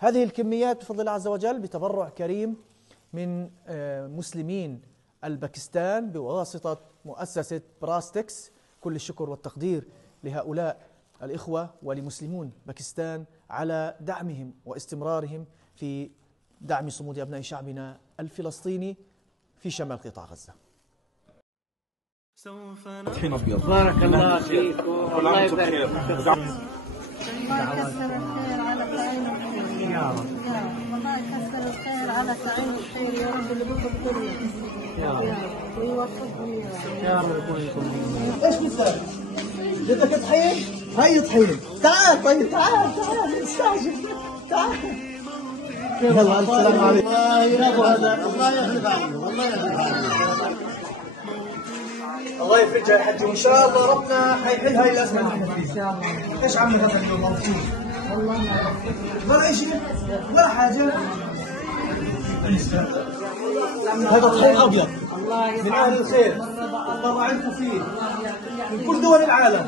هذه الكميات بفضل الله عز وجل بتبرع كريم من مسلمين الباكستان بواسطة مؤسسة براستكس. كل الشكر والتقدير لهؤلاء الإخوة ولمسلمون باكستان على دعمهم واستمرارهم في دعم صمود أبناء شعبنا الفلسطيني في شمال قطاع غزة. طحين أبيض. بارك الله فيك والله يبارك فيك. الله يكسر الخير على فاعل الخير يا رب. والله يكسر الخير على فاعل الخير يا رب اللي بكم كله يا رب ويوفقهم يا رب ويكون. ايش بتسوي؟ بدك طحين؟ هي طحين. تعال طيب تعال استعجل تعال. يلا السلام عليكم. الله يخلف عنه الله يخلف عنه. الله يفرجها يا حجي وان شاء الله ربنا حيحل هاي الازمه ان شاء الله. ايش عملت هذا اليوم مبسوط؟ والله ما شيء ولا حاجه. هذا طحين ابيض من اهل الخير، طلعتوا فيه من كل دول العالم.